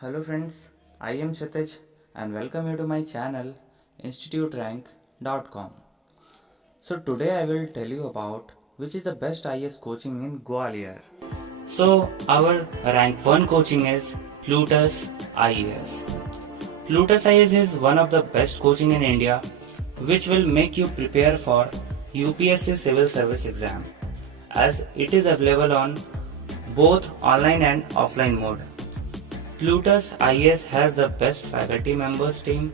Hello friends, I am Kshitij and welcome you to my channel instituterank.com. So today I will tell you about which is the best IAS coaching in Gwalior. So our rank 1 coaching is Plutus IAS. Plutus IAS is one of the best coaching in India which will make you prepare for UPSC Civil Service exam as it is available on both online and offline mode. Plutus IAS has the best faculty members team.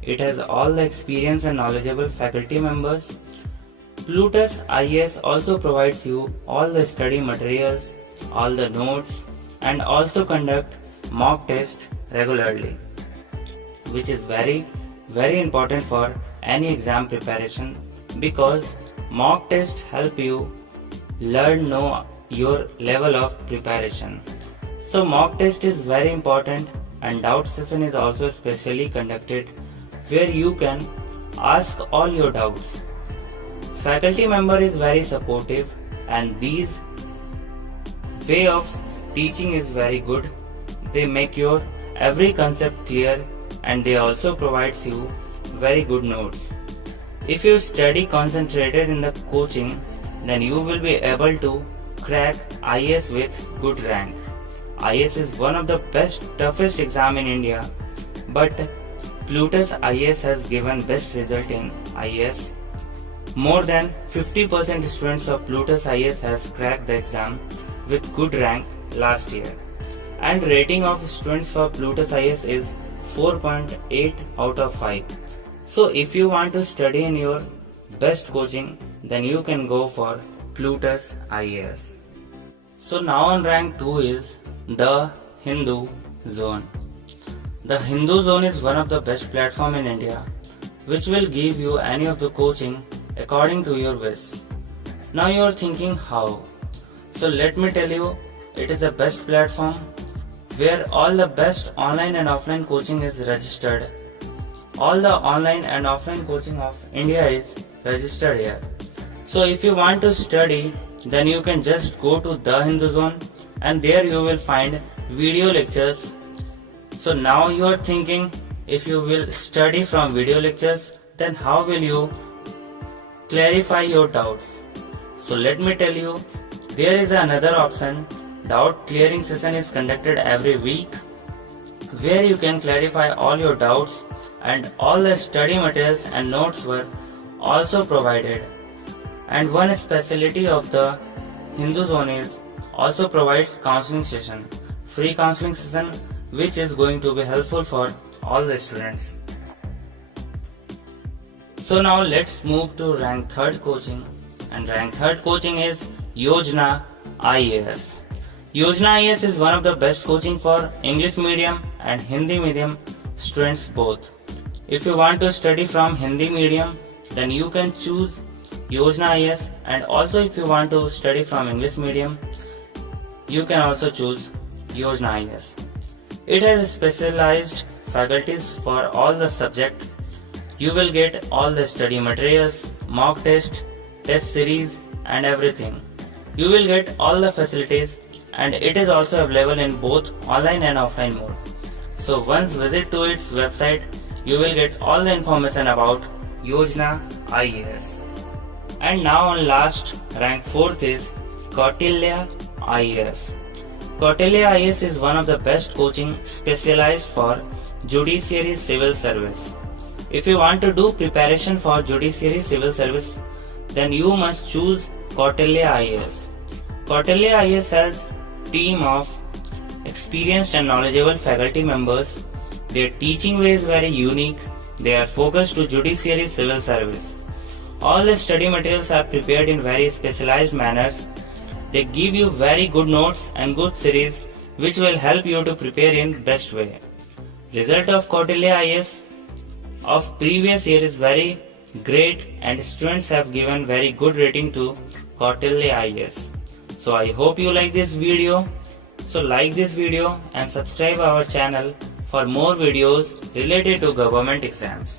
It has all the experienced and knowledgeable faculty members. Plutus IAS also provides you all the study materials, all the notes, and also conduct mock test regularly, which is very important for any exam preparation because mock test help you know your level of preparation. So mock test is very important and doubt session is also specially conducted where you can ask all your doubts. Faculty member is very supportive and these way of teaching is very good. They make your every concept clear and they also provides you very good notes. If you study concentrated in the coaching, then you will be able to crack IAS with good rank. IAS is one of the toughest exam in India, but Plutus IAS has given best result in IAS. More than 50% students of Plutus IAS has cracked the exam with good rank last year. And rating of students for Plutus IAS is 4.8 out of 5. So if you want to study in your best coaching, then you can go for Plutus IAS. So now on rank 2 is the Hindu Zone. The Hindu Zone is one of the best platform in India which will give you any of the coaching according to your wish. Now you are thinking how? So let me tell you, it is the best platform where all the best online and offline coaching is registered. All the online and offline coaching of India is registered here. So if you want to study, then you can just go to the Hindu Zone and there you will find video lectures. So now you are thinking, if you will study from video lectures, then how will you clarify your doubts? So let me tell you, there is another option. Doubt clearing session is conducted every week where you can clarify all your doubts and all the study materials and notes were also provided. And one specialty of the Hindu Zone is also provides counseling session, free counseling session which is going to be helpful for all the students. So now let's move to rank 3rd coaching, and rank 3rd coaching is Yojana IAS. Yojana IAS is one of the best coaching for English medium and Hindi medium students both. If you want to study from Hindi medium, then you can choose Yojana IAS, and also if you want to study from English medium, you can also choose Yojana IAS. It has specialized faculties for all the subject. You will get all the study materials, mock test, test series and everything. You will get all the facilities and it is also available in both online and offline mode. So once visit to its website, you will get all the information about Yojana IAS. And now on last, rank 4th is Kautilya IAS. Kautilya IAS is one of the best coaching specialized for Judiciary Civil Service. If you want to do preparation for Judiciary Civil Service, then you must choose Kautilya IAS. Kautilya IAS has team of experienced and knowledgeable faculty members. Their teaching way is very unique. They are focused to Judiciary Civil Service. All the study materials are prepared in very specialized manners. They give you very good notes and good series which will help you to prepare in best way. Result of Kautilya IAS of previous year is very great and students have given very good rating to Kautilya IAS. So I hope you like this video. So like this video and subscribe our channel for more videos related to government exams.